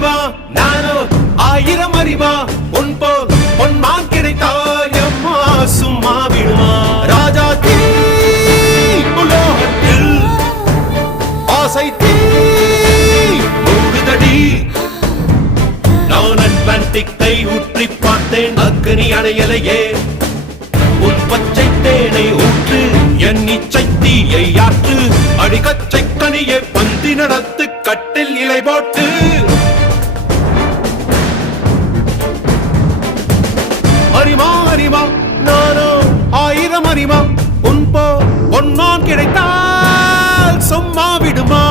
அறிவா நானோ ஆயிரம் அறிவா உன் போல் பொன்மான் கிடைத்தால் எம்மா சும்மா விடுமா ராஜா தீ உலோகத்தில் ஆசை தீ மூடுதடி நான் அட்லாண்டிக்கை ஊற்றி பார்த்தேன் அக்கனி அணையலையே உன் பச்சை தேனை ஊற்று என் இச்சை தீயை ஆற்று அடிக்கச்சை கனியை பந்தி நடத்து கட்டில் இலை போட்டு அறிமா அறிமா நானோ ஆயிரம் அறிமா உன் போ பொன்னான் கிடைத்தால் சும்மா விடுமா